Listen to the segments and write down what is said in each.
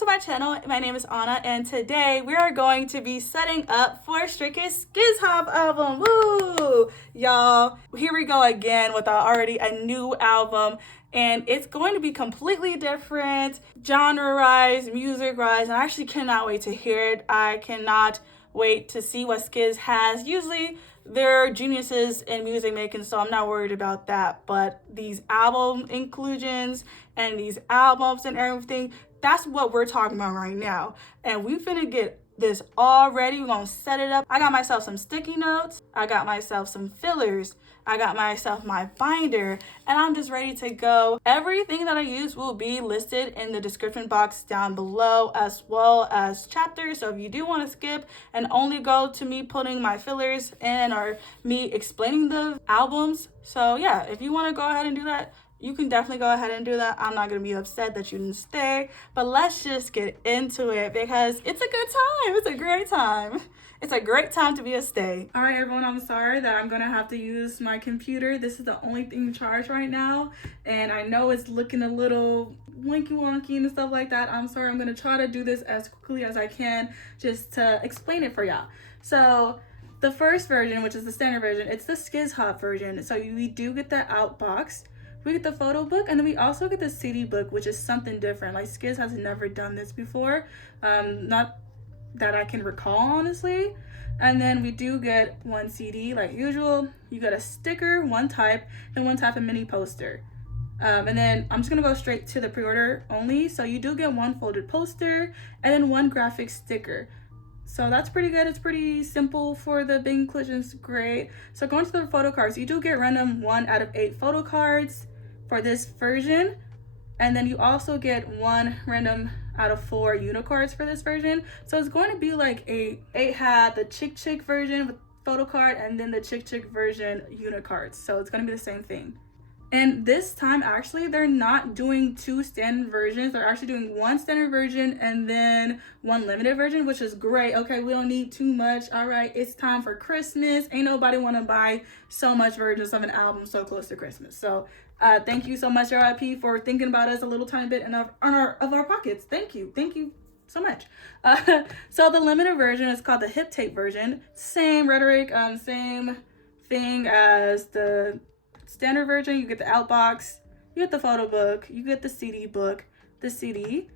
to my channel. My name is Anna, and today we are going to be setting up for Stray Kids SKZHop album. Woo! Y'all, here we go again with already a new album, and it's going to be completely different, genre-wise, music-wise, and I actually cannot wait to hear it. I cannot wait to see what Skiz has. Usually they're geniuses in music making, so I'm not worried about that. But these album inclusions and these albums and everything, that's what we're talking about right now. And we finna get this all ready. We're gonna set it up. I got myself some sticky notes. I got myself some fillers. I got myself my binder, and I'm just ready to go. Everything that I use will be listed in the description box down below, as well as chapters. So if you do want to skip and only go to me putting my fillers in or me explaining the albums, so yeah, if you want to go ahead and do that, you can definitely go ahead and do that. I'm not going to be upset that you didn't stay, but let's just get into it because it's a good time. It's a great time. It's a great time to be a stay. All right, everyone, I'm sorry that I'm going to have to use my computer. This is the only thing charged right now, and I know it's looking a little wonky and stuff like that. I'm sorry. I'm going to try to do this as quickly as I can just to explain it for y'all. So the first version, which is the standard version, it's the SKZHop version. So we do get the out box. We get the photo book, and then we also get the CD book, which is something different. Like, Skiz has never done this before. Not that I can recall, honestly. And then we do get one CD, like usual. You get a sticker, one type, and one type of mini poster. And then I'm just going to go straight to the pre-order only. So you do get one folded poster, and then one graphic sticker. So that's pretty good. It's pretty simple for the big inclusions. Great. So going to the photo cards, you do get random 1 out of 8 photo cards for this version, and then you also get 1 random out of 4 unicards for this version. So it's going to be like had the chick version with photo card, and then the chick version unicards. So it's going to be the same thing. And this time, actually, they're not doing 2 standard versions. They're actually doing 1 standard version and then 1 limited version, which is great. Okay, we don't need too much. All right, it's time for Christmas. Ain't nobody want to buy so much versions of an album so close to Christmas. So thank you so much, JYP, for thinking about us a little tiny bit of our pockets. Thank you so much. So the limited version is called the hip tape version. Same rhetoric, same thing as the standard version. You get the outbox, you get the photo book, you get the CD book, the CD,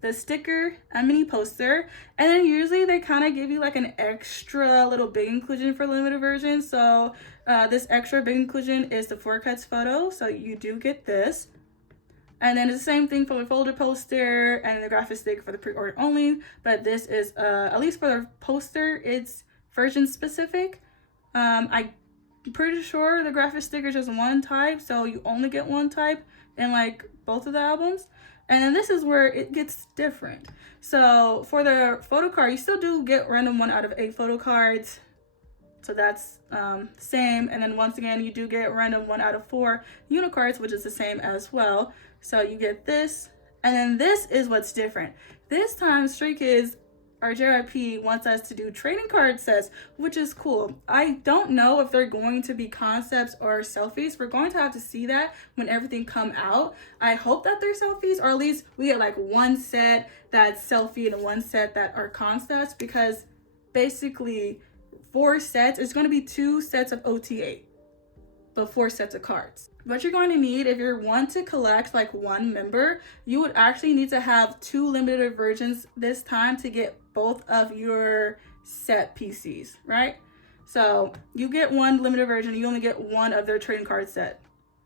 the sticker, a mini poster, and then usually they kind of give you like an extra little big inclusion for limited version. So this extra big inclusion is the 4 cuts photo, so you do get this. And then it's the same thing for the folder poster and the graphic stick for the pre-order only, but this is at least for the poster, it's version specific. I'm pretty sure the graphic sticker is just 1 type, so you only get 1 type in like both of the albums. And then this is where it gets different. So for the photo card, you still do get random 1 out of 8 photo cards, so that's same. And then once again, you do get random 1 out of 4 unicards, which is the same as well. So you get this, and then this is what's different. This time, Stray Kids, our JYP, wants us to do trading card sets, which is cool. I don't know if they're going to be concepts or selfies. We're going to have to see that when everything come out. I hope that they're selfies, or at least we get like 1 set that's selfie and 1 set that are concepts, because basically 4 sets, it's going to be 2 sets of OTA, but 4 sets of cards. What you're going to need, if you want to collect like 1 member, you would actually need to have 2 limited versions this time to get both of your set PCs, right? So you get 1 limited version, you only get 1 of their trading card set.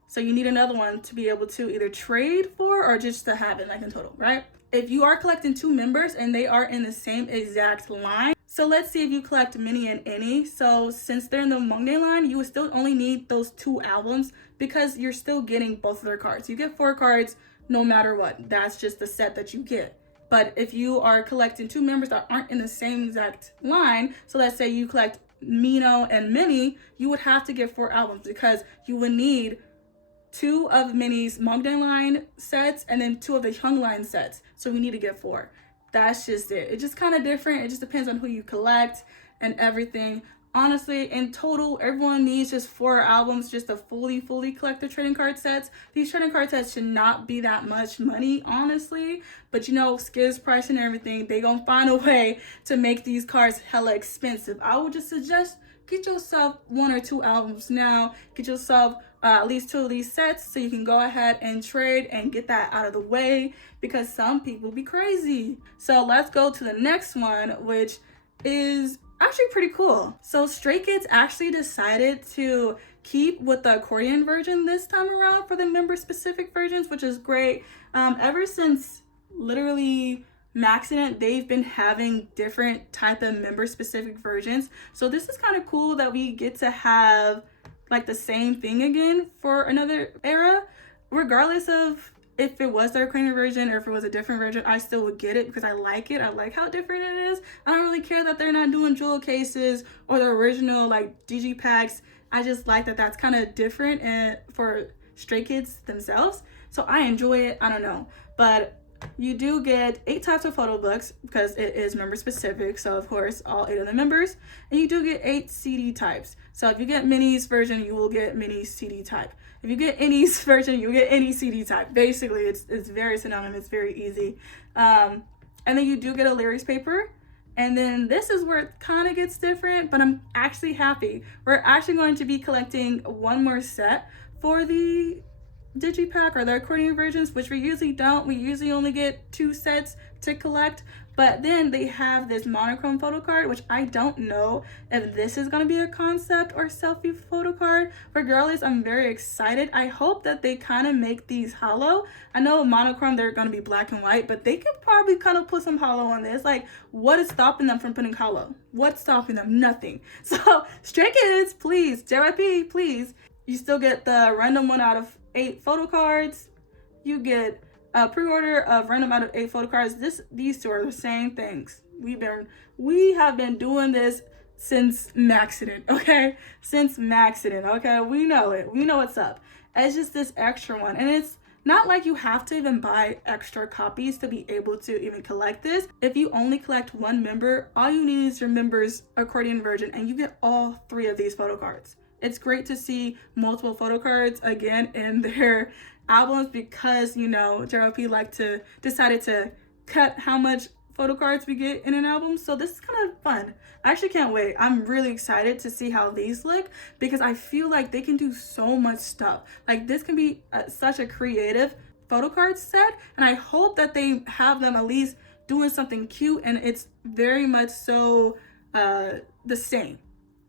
So you need another one to be able to either trade for or just to have it like in total, right? If you are collecting 2 members and they are in the same exact line, so let's see if you collect Mini and Any. So since they're in the Mongdae line, you would still only need those 2 albums because you're still getting both of their cards. You get 4 cards no matter what. That's just the set that you get. But if you are collecting 2 members that aren't in the same exact line, so let's say you collect Mino and Mini, you would have to get 4 albums because you would need 2 of Mini's Mongdae line sets and then 2 of the Hyung line sets. So we need to get 4. That's just it. It's just kind of different. It just depends on who you collect and everything. Honestly, in total, everyone needs just 4 albums just to fully collect the trading card sets. These trading card sets should not be that much money, honestly. But you know, Skiz price and everything, they gonna find a way to make these cards hella expensive. I would just suggest get yourself 1 or 2 albums now. Get yourself at least 2 of these sets so you can go ahead and trade and get that out of the way, because some people be crazy. So let's go to the next one, which is actually pretty cool. So Stray Kids actually decided to keep with the accordion version this time around for the member specific versions, which is great. Ever since literally Maxident, they've been having different type of member specific versions. So this is kind of cool that we get to have like the same thing again for another era, regardless of if it was their accordion version or if it was a different version. I still would get it because I like it. I like how different it is. I don't really care that they're not doing jewel cases or the original like DG packs. I just like that that's kind of different and for Stray Kids themselves. So I enjoy it. I don't know, but you do get 8 types of photo books because it is member specific. So of course, all 8 of the members, and you do get 8 CD types. So if you get Minis version, you will get Mini CD type. If you get any's version, you get any CD type. Basically, it's very synonymous, very easy. And then you do get a lyrics paper. And then this is where it kind of gets different, but I'm actually happy. We're actually going to be collecting 1 more set for the digipack or the accordion versions, which we usually don't. We usually only get 2 sets to collect. But then they have this monochrome photo card, which I don't know if this is going to be a concept or selfie photo card. Regardless, I'm very excited. I hope that they kind of make these hollow. I know monochrome, they're going to be black and white, but they could probably kind of put some hollow on this. Like, what is stopping them from putting hollow? What's stopping them? Nothing. So, Stray Kids, please, JYP, please. You still get the random 1 out of 8 photo cards. You get a pre-order of random out of 8 photo cards. These 2 are the same things. We have been doing this since Maxident, okay? Since Maxident, okay? We know it. We know what's up. It's just this extra one, and it's not like you have to even buy extra copies to be able to even collect this. If you only collect 1 member, all you need is your member's accordion version, and you get all 3 of these photo cards. It's great to see multiple photo cards again in their albums because, you know, JYP decided to cut how much photo cards we get in an album. So this is kind of fun. I actually can't wait. I'm really excited to see how these look because I feel like they can do so much stuff. Like this can be such a creative photo card set, and I hope that they have them at least doing something cute, and it's very much so the same.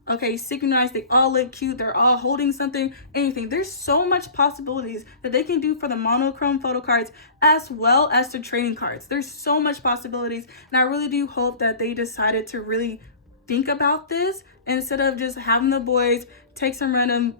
Okay, synchronized, they all look cute, they're all holding something, anything. There's so much possibilities that they can do for the monochrome photo cards as well as the trading cards. There's so much possibilities, and I really do hope that they decided to really think about this instead of just having the boys take some random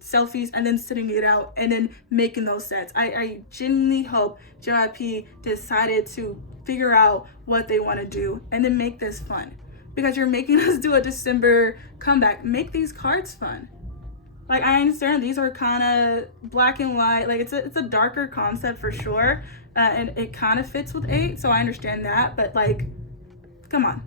selfies and then sitting it out and then making those sets. I genuinely hope JYP decided to figure out what they want to do and then make this fun. Because you're making us do a December comeback. Make these cards fun. Like, I understand these are kind of black and white. Like, it's a darker concept for sure. And it kind of fits with 8, so I understand that. But, like, come on.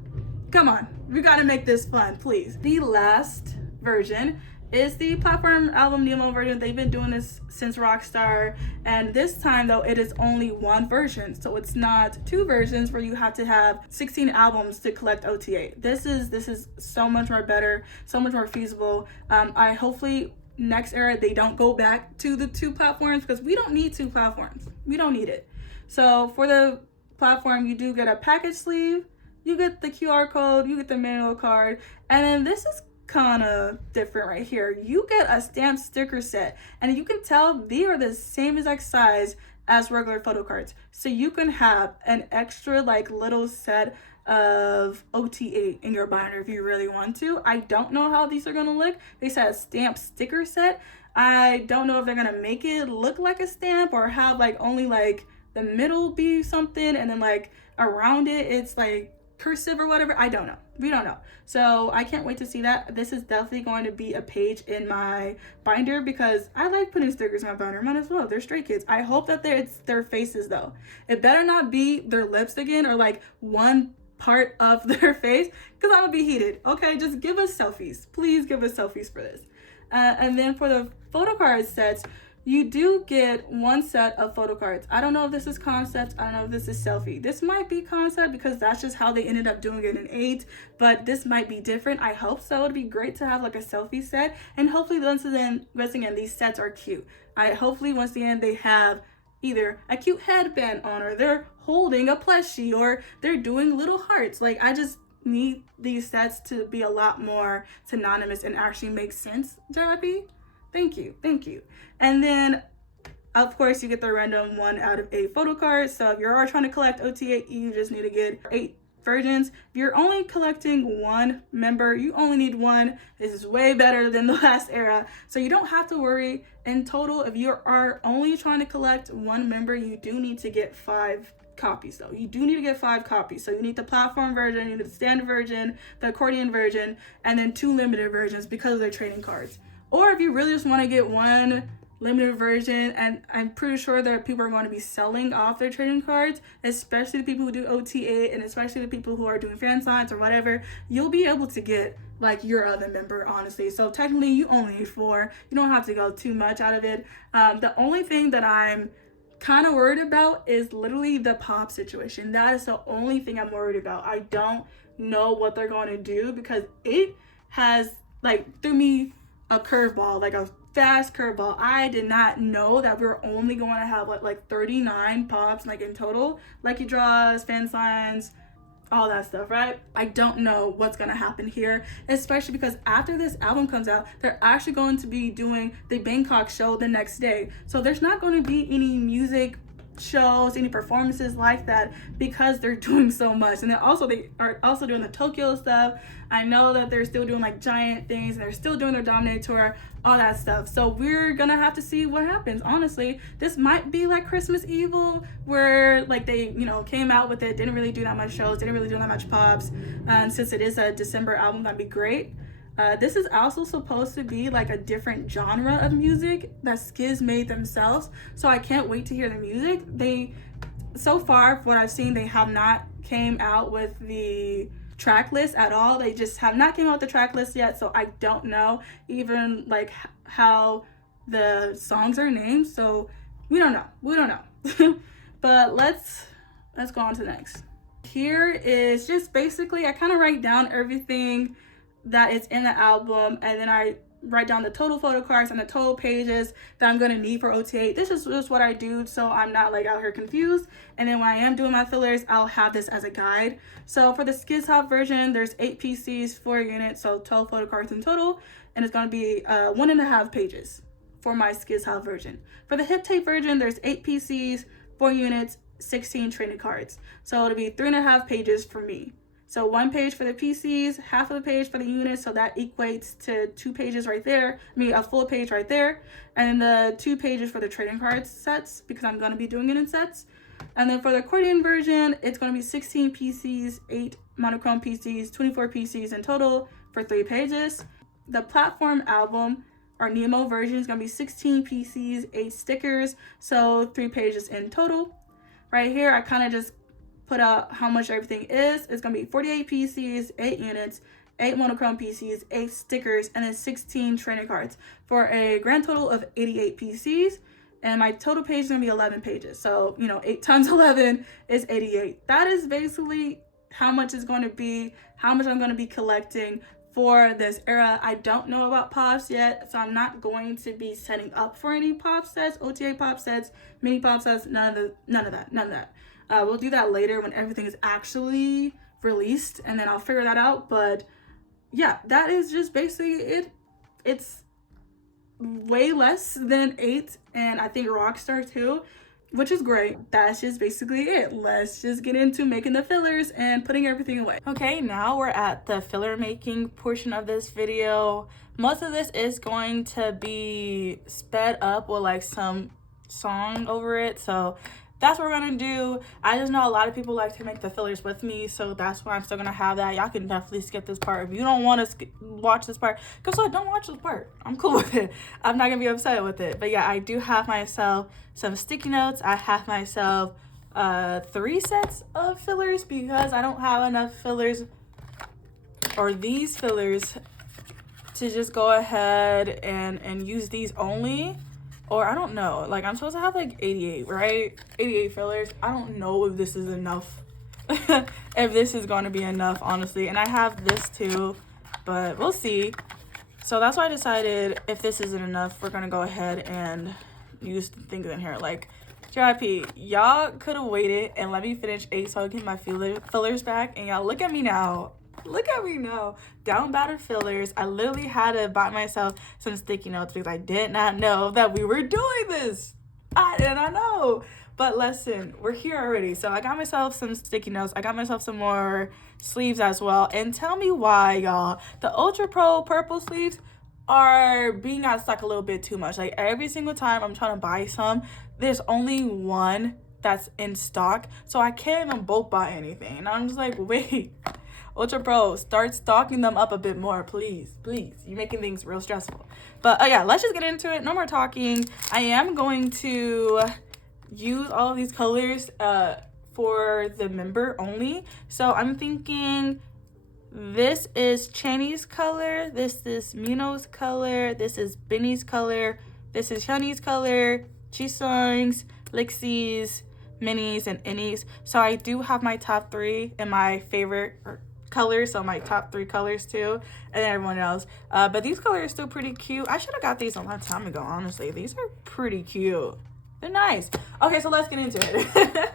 Come on. We got to make this fun, please. The last version is the platform album Nemo version. They've been doing this since Rockstar, and this time though it is only 1 version, so it's not 2 versions where you have to have 16 albums to collect OTA. This is so much more better, so much more feasible. I hopefully next era they don't go back to the 2 platforms because we don't need 2 platforms. We don't need it. So for the platform, you do get a package sleeve, you get the QR code, you get the manual card, and then this is kind of different right here. You get a stamped sticker set, and you can tell they are the same exact size as regular photo cards. So you can have an extra like little set of OTA in your binder if you really want to. I don't know how these are gonna look. They said a stamped sticker set. I don't know if they're gonna make it look like a stamp or have like only like the middle be something and then like around it it's like cursive or whatever. I don't know. We don't know. So I can't wait to see that. This is definitely going to be a page in my binder because I like putting stickers in my binder. Might as well. They're Stray Kids. I hope that it's their faces though. It better not be their lips again or like one part of their face because I'm gonna be heated. Okay, just give us selfies. Please give us selfies for this. And then for the photo card sets, you do get one set of photo cards. I don't know if this is concept. I don't know if this is selfie. This might be concept because that's just how they ended up doing it in 8, but this might be different. I hope so. It'd be great to have like a selfie set, and hopefully once again these sets are cute. Hopefully once again they have either a cute headband on, or they're holding a plushie, or they're doing little hearts. Like, I just need these sets to be a lot more synonymous and actually make sense, JYP. Thank you. And then, of course, you get the random 1 out of 8 photo cards. So if you are trying to collect OT8, you just need to get 8 versions. If you're only collecting 1 member, you only need 1. This is way better than the last era. So you don't have to worry. In total, if you are only trying to collect 1 member, you do need to get 5 copies though. You do need to get 5 copies. So you need the platform version, you need the standard version, the accordion version, and then 2 limited versions because of their trading cards. Or if you really just want to get 1 limited version, and I'm pretty sure that people are going to be selling off their trading cards, especially the people who do OTA and especially the people who are doing fan signs or whatever, you'll be able to get like your other member, honestly. So technically you only need 4. You don't have to go too much out of it. The only thing that I'm kind of worried about is literally the pop situation. That is the only thing I'm worried about. I don't know what they're going to do because it has like threw me a curveball, like a fast curveball. I did not know that we were only going to have like 39 pops like in total, lucky draws, fan signs, all that stuff, right? I don't know what's gonna happen here, especially because after this album comes out, they're actually going to be doing the Bangkok show the next day. So there's not going to be any music shows, any performances like that because they're doing so much. And then also they are also doing the Tokyo stuff. I know that they're still doing like giant things and they're still doing their Dominate tour, all that stuff. So we're gonna have to see what happens. Honestly, this might be like Christmas Evil where like they, came out with it, didn't really do that much shows, didn't really do that much pops. And since it is a December album, that'd be great. This is also supposed to be like a different genre of music that SKZ made themselves. So I can't wait to hear the music. So far, from what I've seen, they have not came out with the track list at all. They just have not came out with the track list yet. So I don't know even like how the songs are named. So we don't know. But let's go on to the next. Here is just basically, I kind of write down everything that is in the album, and then I write down the total photo cards and the total pages that I'm going to need for OTA. This is just what I do, so I'm not like out here confused. And then when I am doing my fillers, I'll have this as a guide. So for the SKZHop version, there's 8 PCs, 4 units, so 12 photo cards in total, and it's going to be 1.5 pages for my SKZHop version. For the Hip Tape version, there's 8 PCs, 4 units, 16 trading cards. So it'll be 3.5 pages for me. So 1 page for the PCs, half of the page for the units, so that equates to 2 pages right there. A full page right there. And the 2 pages for the trading cards sets, because I'm going to be doing it in sets. And then for the accordion version, it's going to be 16 PCs, 8 monochrome PCs, 24 PCs in total for 3 pages. The platform album, or Nemo version, is going to be 16 PCs, 8 stickers, so 3 pages in total. Right here, I kind of just put out how much everything is. It's going to be 48 PCs, 8 units, 8 monochrome PCs, 8 stickers, and then 16 trading cards for a grand total of 88 PCs. And my total page is going to be 11 pages. So, 8 times 11 is 88. That is basically how much it's going to be, how much I'm going to be collecting for this era. I don't know about pops yet, so I'm not going to be setting up for any pop sets, OTA pop sets, mini pop sets, none of that. We'll do that later when everything is actually released, and then I'll figure that out. But yeah, that is just basically it. It's way less than 8, and I think Rockstar too, which is great. That's just basically it. Let's just get into making the fillers and putting everything away. Okay, now we're at the filler making portion of this video. Most of this is going to be sped up with like some song over it, so that's what we're gonna do. I just know a lot of people like to make the fillers with me, so that's why I'm still gonna have that. Y'all can definitely skip this part if you don't want to watch this part. Guess what? Don't watch this part. I'm cool with it. I'm not gonna be upset with it. But yeah, I do have myself some sticky notes. I have myself 3 sets of fillers because I don't have enough fillers or these fillers to just go ahead and use these only. Or I don't know, like I'm supposed to have like 88, right? 88 fillers. I don't know if this is enough. If this is going to be enough, honestly. And I have this too, but we'll see. So that's why I decided if this isn't enough, we're going to go ahead and use things in here. Like, JYP, y'all could have waited and let me finish 8 so I can get my fillers back. And y'all, look at me now. Look at me now. Down battered fillers. I literally had to buy myself some sticky notes because I did not know that we were doing this. I did not know. But listen, we're here already. So I got myself some sticky notes. I got myself some more sleeves as well. And tell me why, y'all. The Ultra Pro purple sleeves are being out of stock a little bit too much. Like every single time I'm trying to buy some, there's only one that's in stock. So I can't even bulk buy anything. And I'm just like, wait. Ultra Pro, start stocking them up a bit more, please. Please. You're making things real stressful. But yeah, let's just get into it. No more talking. I am going to use all of these colors for the member only. So I'm thinking this is Channy's color, this is Mino's color, this is Benny's color, this is Hyun's color, Jisung's, Lixie's, Minnie's, and Innie's. So I do have my top 3 and my favorite colors, so my top 3 colors too, and then everyone else. But these colors are still pretty cute. I should have got these a long time ago, honestly. These are pretty cute. They're nice. Okay, so let's get into it.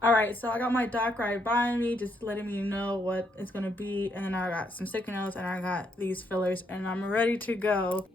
All right, so I got my doc right by me, just letting me know what it's gonna be, and then I got some sticky notes, and I got these fillers, and I'm ready to go.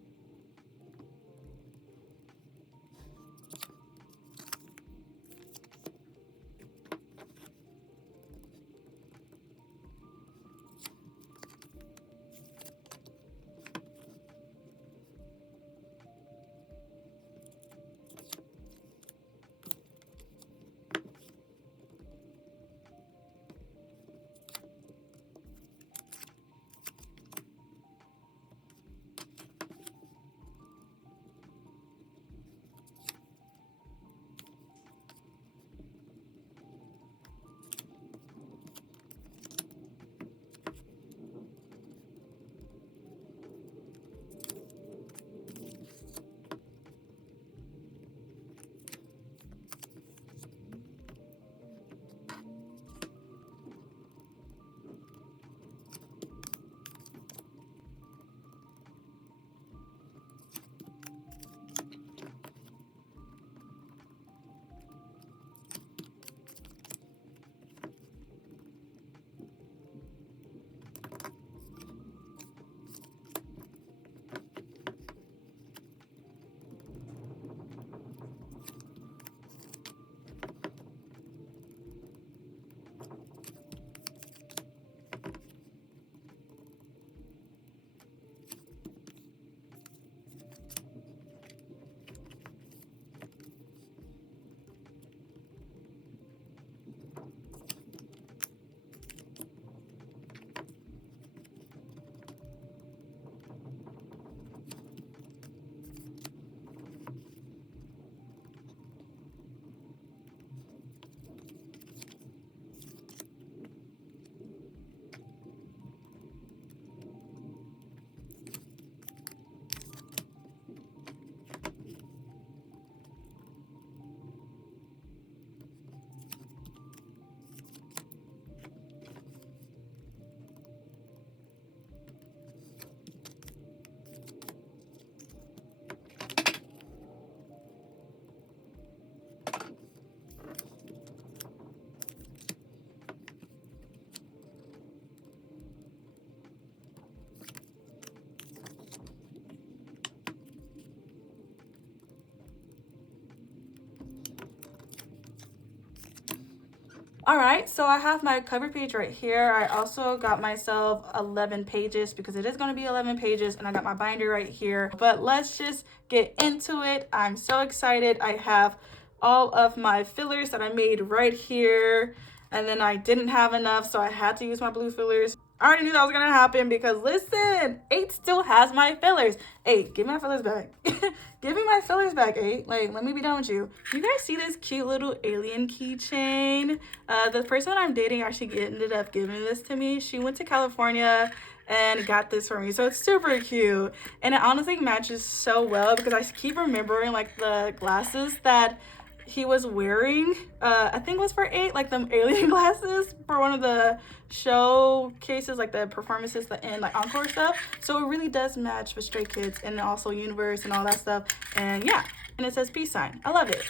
All right, so I have my cover page right here. I also got myself 11 pages because it is going to be 11 pages, and I got my binder right here. But let's just get into it. I'm so excited. I have all of my fillers that I made right here, and then I didn't have enough, so I had to use my blue fillers. I already knew that was gonna happen because listen, 8 still has my fillers. 8, give me my fillers back. Give me my fillers back, 8. Like, let me be done with you. You guys see this cute little alien keychain? The person I'm dating actually ended up giving this to me. She went to California and got this for me, so it's super cute, and it honestly matches so well because I keep remembering like the glasses that he was wearing. I think it was for 8, like them alien glasses for one of the showcases, like the performances and like encore stuff. So it really does match with Stray Kids and also Universe and all that stuff. And yeah, and it says peace sign. I love it.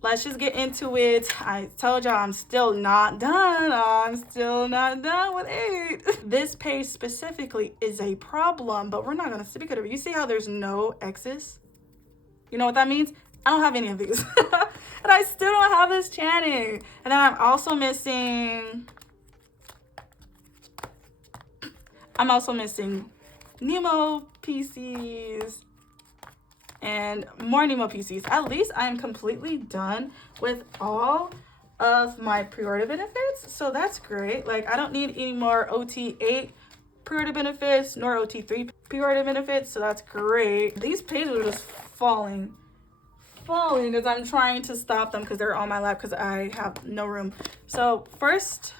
Let's just get into it. I told y'all I'm still not done. I'm still not done with 8. This page specifically is a problem, but we're not gonna speak of it. You see how there's no X's? You know what that means? I don't have any of these. And I still don't have this Channing. And then I'm also missing Nemo PCs and more Nemo PCs. At least I'm completely done with all of my pre-order benefits. So that's great. Like, I don't need any more OT8 pre-order benefits nor OT3 pre-order benefits. So that's great. These pages are just falling because I'm trying to stop them because they're on my lap because I have no room. So first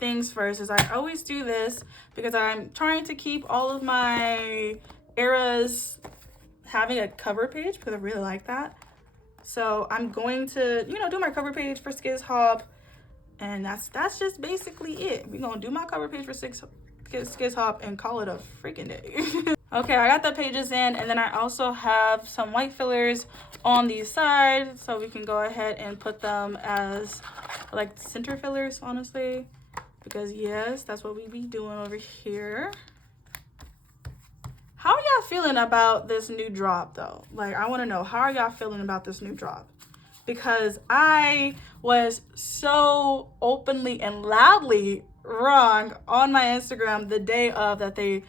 things first is I always do this because I'm trying to keep all of my eras having a cover page because I really like that. So I'm going to, do my cover page for SKZHop, and that's just basically it. We're gonna do my cover page for SKZHop and call it a freaking day. Okay, I got the pages in, and then I also have some white fillers on the side, so we can go ahead and put them as like center fillers, honestly, because yes, that's what we be doing over here. How are y'all feeling about this new drop though? Like, I want to know, how are y'all feeling about this new drop? Because I was so openly and loudly wrong on my Instagram the day of that they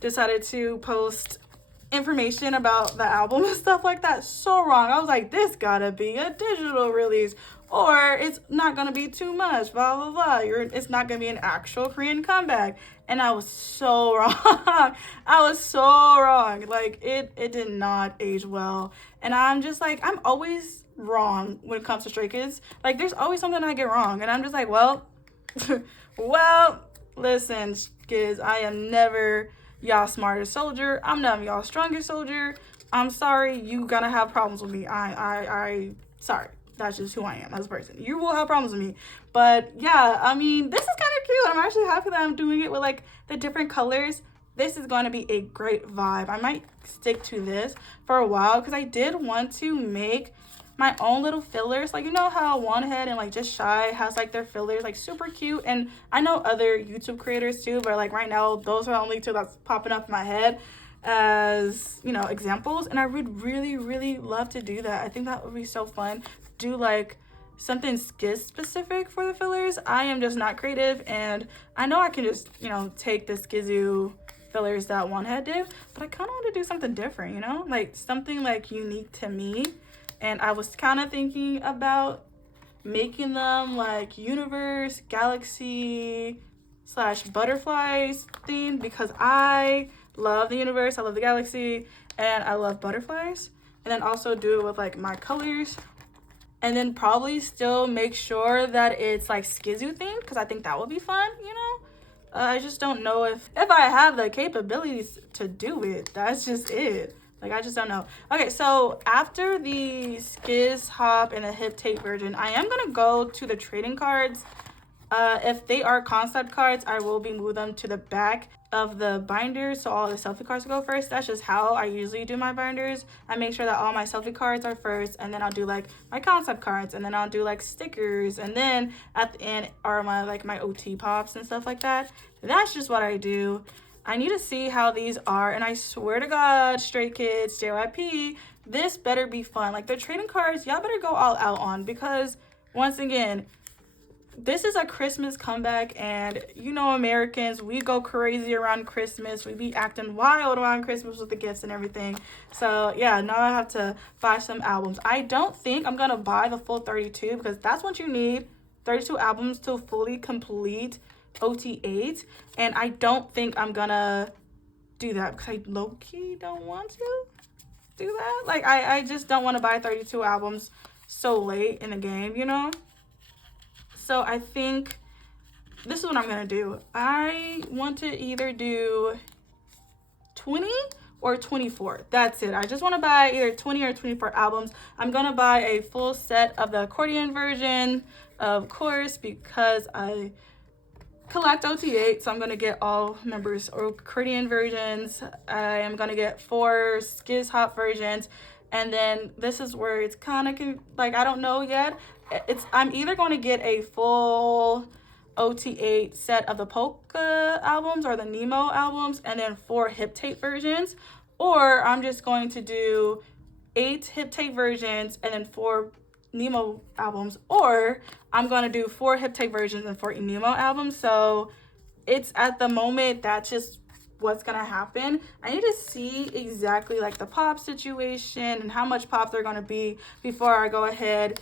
decided to post information about the album and stuff like that. So wrong. I was like, this gotta be a digital release, or it's not gonna be too much, blah blah blah. It's not gonna be an actual Korean comeback. And I was so wrong. I was so wrong. Like, it did not age well. And I'm just like, I'm always wrong when it comes to Stray Kids. Like, there's always something I get wrong, and I'm just like, well, listen, kids, I am never y'all smartest soldier. I'm not y'all strongest soldier. I'm sorry, you gonna have problems with me. I sorry. That's just who I am as a person. You will have problems with me. But yeah, I mean, this is kind of cute. I'm actually happy that I'm doing it with like the different colors. This is going to be a great vibe. I might stick to this for a while because I did want to make my own little fillers. Like, you know how One Head and like Just Shy has like their fillers, like super cute. And I know other YouTube creators too, but like right now, those are the only 2 that's popping up in my head as, examples. And I would really, really love to do that. I think that would be so fun. Do like something Skiz specific for the fillers. I am just not creative, and I know I can just, take the Skizu fillers that One Head did, but I kind of want to do something different, like something like unique to me. And I was kind of thinking about making them like universe, galaxy / butterflies themed because I love the universe, I love the galaxy, and I love butterflies. And then also do it with like my colors. And then probably still make sure that it's like Skizu themed because I think that would be fun, I just don't know if I have the capabilities to do it. That's just it. Like, I just don't know. Okay, so after the SKZHop and the Hip Tape version, I am going to go to the trading cards. If they are concept cards, I will be moving them to the back of the binders, so all the selfie cards will go first. That's just how I usually do my binders. I make sure that all my selfie cards are first, and then I'll do like my concept cards, and then I'll do like stickers, and then at the end are my OT pops and stuff like that. That's just what I do. I need to see how these are, and I swear to God, Stray Kids, JYP, this better be fun. Like, the trading cards, y'all better go all out on, because once again, this is a Christmas comeback, and Americans, we go crazy around Christmas. We be acting wild around Christmas with the gifts and everything. So yeah, now I have to buy some albums. I don't think I'm gonna buy the full 32 because that's what you need, 32 albums to fully complete OT8, and I don't think I'm gonna do that because I low-key don't want to do that. Like, I just don't want to buy 32 albums so late in the game, you know? So I think this is what I'm gonna do. I want to either do 20 or 24. That's it. I just want to buy either 20 or 24 albums. I'm gonna buy a full set of the accordion version, of course, because I collect OT8, so I'm gonna get all members accordion versions. I am gonna get 4 SKZHop versions, and then this is where it's kind of like, I don't know yet. I'm either going to get a full OT8 set of the Polka albums or the Nemo albums, and then 4 hip tape versions, or I'm just going to do 8 hip tape versions and then 4 Nemo albums, or I'm going to do 4 hip tape versions and 4 Nemo albums. So it's, at the moment, that's just what's going to happen. I need to see exactly like the pop situation and how much pop they're going to be before I go ahead,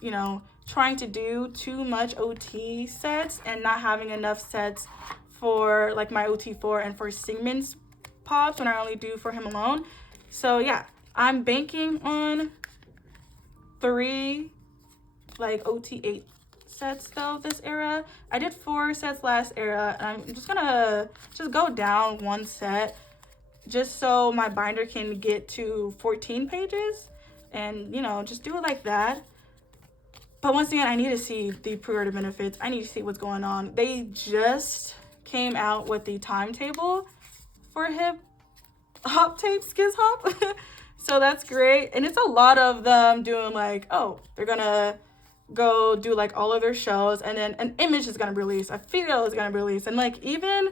you know, trying to do too much OT sets and not having enough sets for like my OT4 and for Sigmund's pops when I only do for him alone. So yeah, I'm banking on 3 like OT8 sets though this era. I did 4 sets last era, and I'm just gonna go down 1 set just so my binder can get to 14 pages, and you know, just do it like that. But once again, I need to see the pre-order benefits. I need to see what's going on. They just came out with the timetable for hip hop tape SKZHop. So that's great. And it's a lot of them doing like, oh, they're gonna go do like all of their shows, and then an image is gonna be released, a video is gonna be released, and like even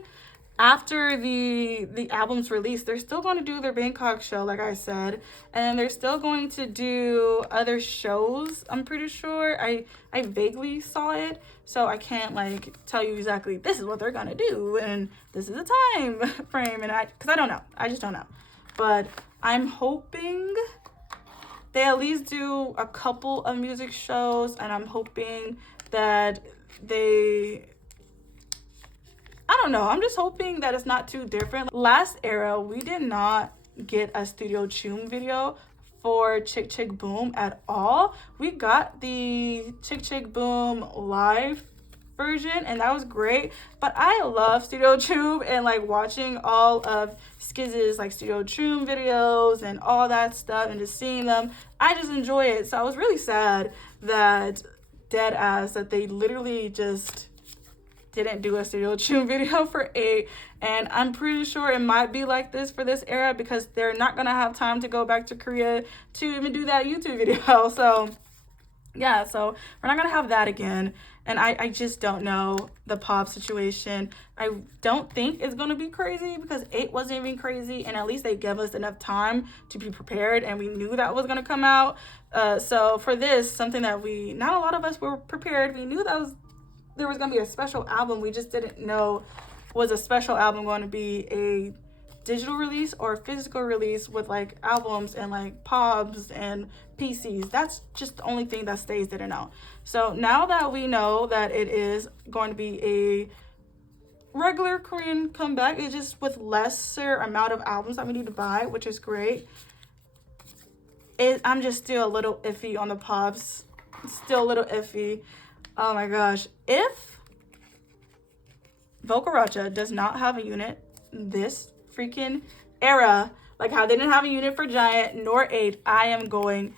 after the album's release, they're still going to do their Bangkok show, like I said, and they're still going to do other shows. I'm pretty sure I vaguely saw it, so I can't like tell you exactly this is what they're gonna do and this is the time frame, and because I don't know, I just don't know. But I'm hoping they at least do a couple of music shows, and I'm hoping that I don't know, I'm just hoping that it's not too different. Last era, we did not get a Studio Choom video for Chick Chick Boom at all. We got the Chick Chick Boom live version, and that was great. But I love Studio Choom, and like watching all of SKZ's like Studio Choom videos and all that stuff and just seeing them, I just enjoy it. So I was really sad that that they literally just didn't do a Studio Choom video for 8, and I'm pretty sure it might be like this for this era because they're not gonna have time to go back to Korea to even do that YouTube video. So yeah, so we're not gonna have that again, and I just don't know the pop situation. I don't think it's gonna be crazy because 8 wasn't even crazy, and at least they gave us enough time to be prepared, and we knew that was gonna come out. So for this, something that not a lot of us were prepared. We knew that there was going to be a special album. We just didn't know, was a special album going to be a digital release or a physical release with like albums and like POBs and PCs. That's just the only thing that Stays didn't know. So now that we know that it is going to be a regular Korean comeback, it's just with lesser amount of albums that we need to buy, which is great. I'm just still a little iffy on the POBs. Still a little iffy. Oh my gosh, if Volcaracha does not have a unit this freaking era, like how they didn't have a unit for Giant nor 8, I am going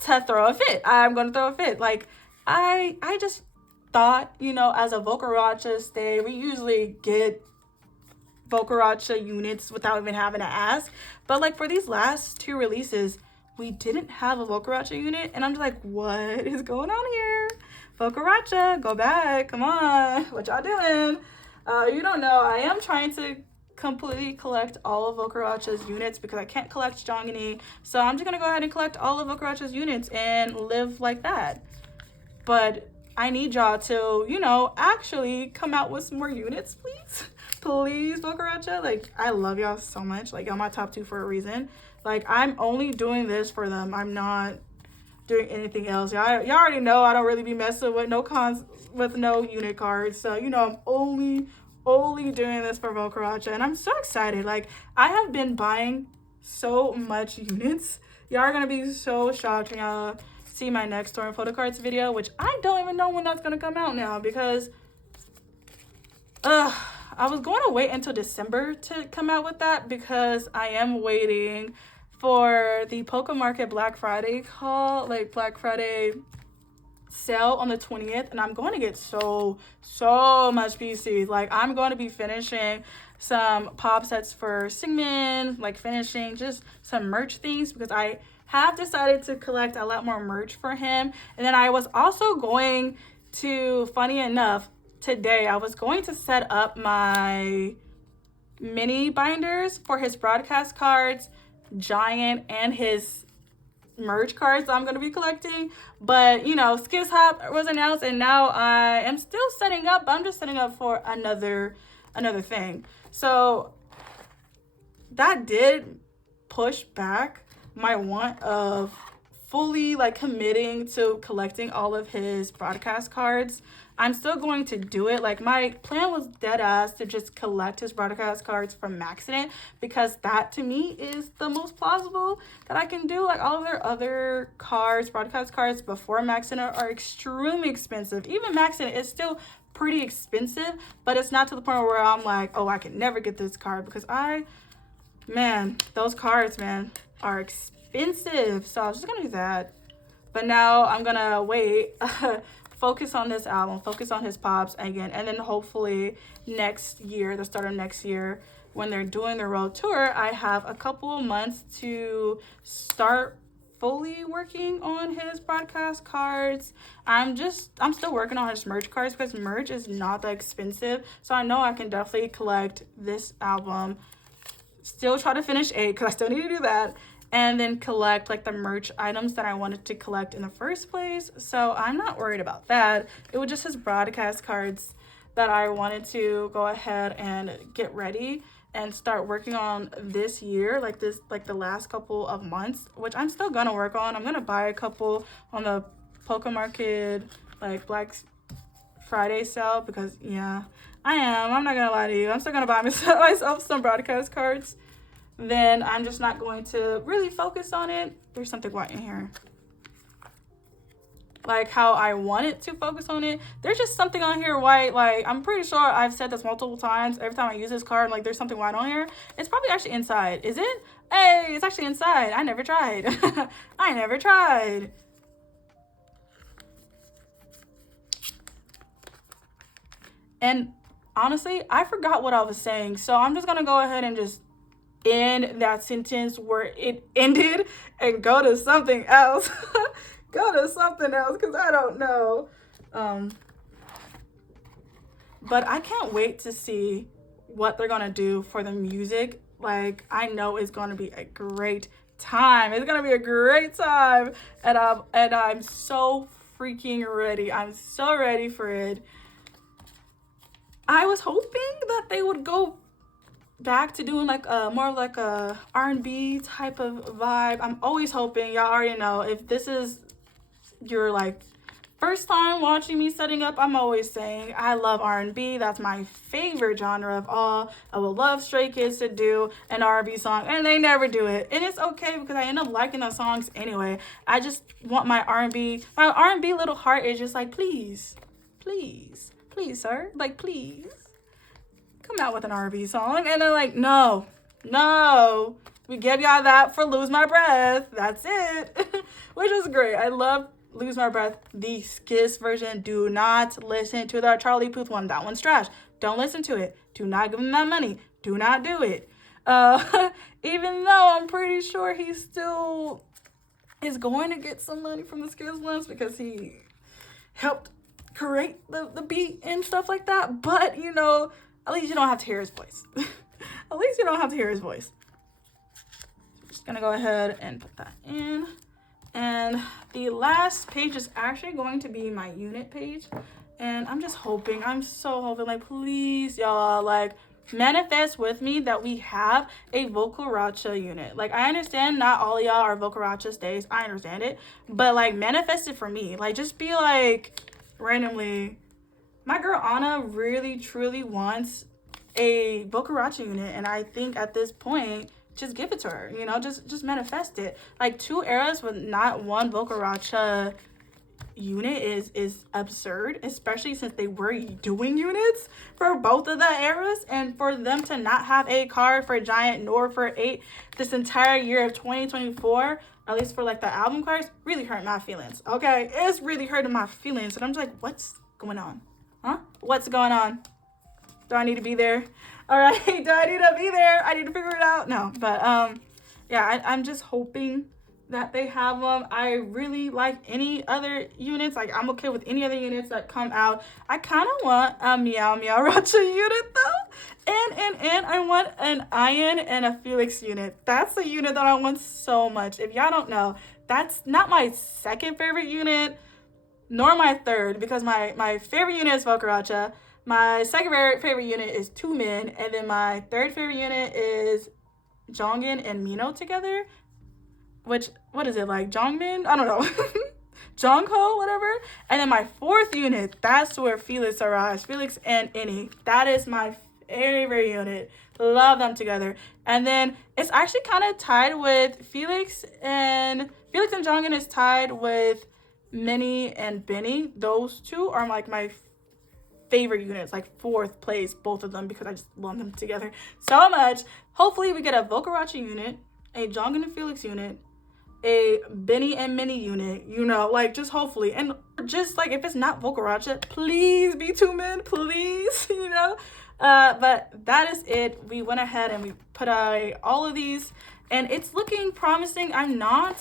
to throw a fit. I'm going to throw a fit. Like, I just thought, you know, as a Volcaracha stay, we usually get Volcaracha units without even having to ask. But like for these last 2 releases, we didn't have a Volcaracha unit, and I'm just like, what is going on here? Volcaracha, go back, come on, what y'all doing? You don't know, I am trying to completely collect all of Volcaracha's units because I can't collect Jongini, so I'm just gonna go ahead and collect all of Volcaracha's units and live like that. But I need y'all to, you know, actually come out with some more units, please. Please, Volcaracha. Like, I love y'all so much. Like, y'all my top 2 for a reason. Like, I'm only doing this for them. I'm not doing anything else. Y'all already know I don't really be messing with no with no unit cards. So, you know, I'm only doing this for Volcaracha, and I'm so excited. Like, I have been buying so much units. Y'all are gonna be so shocked when y'all see my next Story and Photo Cards video, which I don't even know when that's gonna come out now, because I was going to wait until December to come out with that, because I am waiting for the Poke Market Black Friday Black Friday sale on the 20th, and I'm going to get so much PC. Like, I'm going to be finishing some pop sets for Sigmund, like finishing just some merch things, because I have decided to collect a lot more merch for him. And then I was also going to, funny enough, today I was going to set up my mini binders for his broadcast cards, giant, and his merch cards I'm going to be collecting. But, you know, SKZHop was announced, and now I am still setting up, but I'm just setting up for another thing. So that did push back my want of fully like committing to collecting all of his broadcast cards. I'm still going to do it. Like, my plan was dead ass to just collect his broadcast cards from Maxident, because that to me is the most plausible that I can do. Like, all of their other cards, broadcast cards before Maxident, are extremely expensive. Even Maxident is still pretty expensive, but it's not to the point where I'm like, oh, I can never get this card, because those cards, man, are expensive. So I was just gonna do that. But now I'm gonna wait, focus on this album, focus on his pops again, and then hopefully next year, the start of next year, when they're doing the world tour, I have a couple of months to start fully working on his broadcast cards. I'm still working on his merch cards, because merch is not that expensive. So I know I can definitely collect this album, still try to finish 8, because I still need to do that, and then collect like the merch items that I wanted to collect in the first place. So I'm not worried about that. It was just his broadcast cards that I wanted to go ahead and get ready and start working on this year, like the last couple of months, which I'm still gonna work on. I'm gonna buy a couple on the Poke Market like Black Friday sale, because yeah, I'm not gonna lie to you, I'm still gonna buy myself some broadcast cards. Then I'm just not going to really focus on it. There's something white in here. Like how I wanted to focus on it. There's just something on here white. Like, I'm pretty sure I've said this multiple times. Every time I use this card, like, there's something white on here. It's probably actually inside. Is it? Hey, it's actually inside. I never tried. I never tried. And honestly, I forgot what I was saying. So I'm just going to go ahead and just end that sentence where it ended and go to something else. Go to something else, because I don't know. But I can't wait to see what they're gonna do for the music. Like, I know it's gonna be a great time. It's gonna be a great time, and I'm so freaking ready. I'm so ready for it. I was hoping that they would go back to doing like more like a R&B type of vibe. I'm always hoping, y'all already know, if this is your like first time watching me setting up, I'm always saying I love R&B. That's my favorite genre of all. I would love Stray Kids to do an R&B song, and they never do it, and it's okay, because I end up liking those songs anyway. I just want my R&B little heart is just like, please sir, like, please come out with an R&B song. And they're like, no, we give y'all that for Lose My Breath, that's it. Which is great. I love Lose My Breath, the Skiz version. Do not listen to the Charlie Puth one. That one's trash. Don't listen to it. Do not give him that money. Do not do it. Even though I'm pretty sure he still is going to get some money from the Skiz ones, because he helped create the beat and stuff like that. But, you know, at least you don't have to hear his voice. At least you don't have to hear his voice. I'm just gonna go ahead and put that in. And the last page is actually going to be my unit page. And I'm just hoping, I'm so hoping, like, please, y'all, like, manifest with me that we have a Volcaracha unit. Like, I understand not all of y'all are Volcaracha stays. I understand it. But, like, manifest it for me. Like, just be like, randomly, my girl Anna really truly wants a Bocaracha unit, and I think at this point, just give it to her, you know, just manifest it. Like 2 eras with not one Bocaracha unit is absurd, especially since they were doing units for both of the eras, and for them to not have a card for Giant nor for 8 this entire year of 2024, at least for like the album cards, really hurt my feelings. Okay, it's really hurting my feelings, and I'm just like, what's going on? Huh? What's going on? Do I need to be there? All right, do I need to be there? I need to figure it out. No, but yeah, I'm just hoping that they have them. I really like any other units. Like, I'm okay with any other units that come out. I kind of want a Meow Meow Racha unit though, and I want an Ian and a Felix unit. That's a unit that I want so much. If y'all don't know, that's not my second favorite unit, nor my third, because my favorite unit is Bocaracha. My second favorite unit is 2 men, and then my third favorite unit is Jongin and Mino together. Which, what is it, like Jongmin? I don't know. Jongho, whatever. And then my 4th unit, that's where Felix arrives. Felix and Innie. That is my favorite unit. Love them together. And then it's actually kind of tied with Felix and Jongin is tied with Minnie and Benny. Those 2 are like my favorite units, like 4th place, both of them, because I just love them together so much. Hopefully we get a Bocaracha unit, a Jongin and Felix unit, a Benny and Minnie unit, you know, like, just hopefully. And just like, if it's not Bocaracha, please be 2 men, please, you know. But that is it. We went ahead and we put out all of these, and it's looking promising. I'm not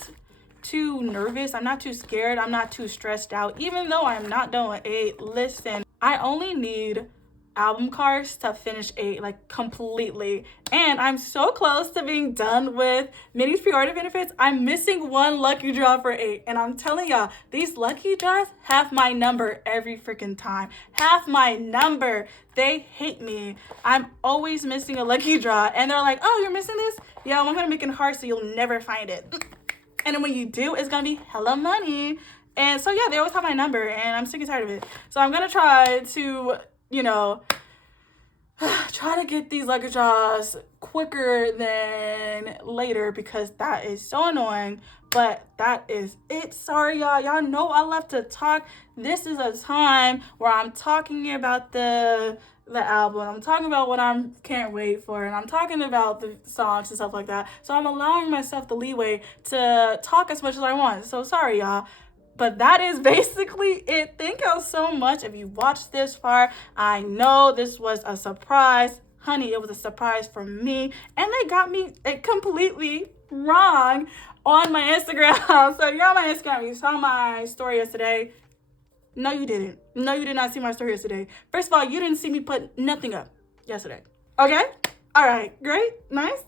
too nervous, I'm not too scared, I'm not too stressed out, even though I'm not done with 8. Listen, I only need album cards to finish 8, like, completely, and I'm so close to being done with Minnie's pre-order benefits. I'm missing 1 lucky draw for 8, and I'm telling y'all, these lucky draws have my number every freaking time. Half my number. They hate me. I'm always missing a lucky draw, and they're like, oh, you're missing this? Yeah, I'm gonna make it hard so you'll never find it. And then when you do, it's gonna be hella money. And so yeah, they always have my number, and I'm sick and tired of it. So I'm gonna try to, you know, try to get these lucky draws quicker than later, because that is so annoying. But that is it. Sorry, y'all. Y'all know I love to talk. This is a time where I'm talking about the album. I'm talking about what I can't wait for, and I'm talking about the songs and stuff like that. So I'm allowing myself the leeway to talk as much as I want. So sorry, y'all. But that is basically it. Thank y'all so much if you watched this far. I know this was a surprise. Honey, it was a surprise for me. And they got me completely wrong on my Instagram. So if you're on my Instagram, you saw my story yesterday. No, you didn't. No, you did not see my story yesterday. First of all, you didn't see me put nothing up yesterday. Okay? All right. Great. Nice.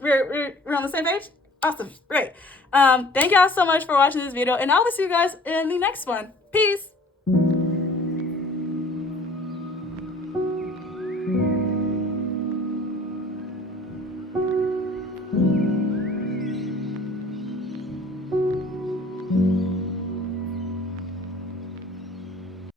We're on the same page? Awesome. Great. Thank y'all so much for watching this video, and I will see you guys in the next one. Peace.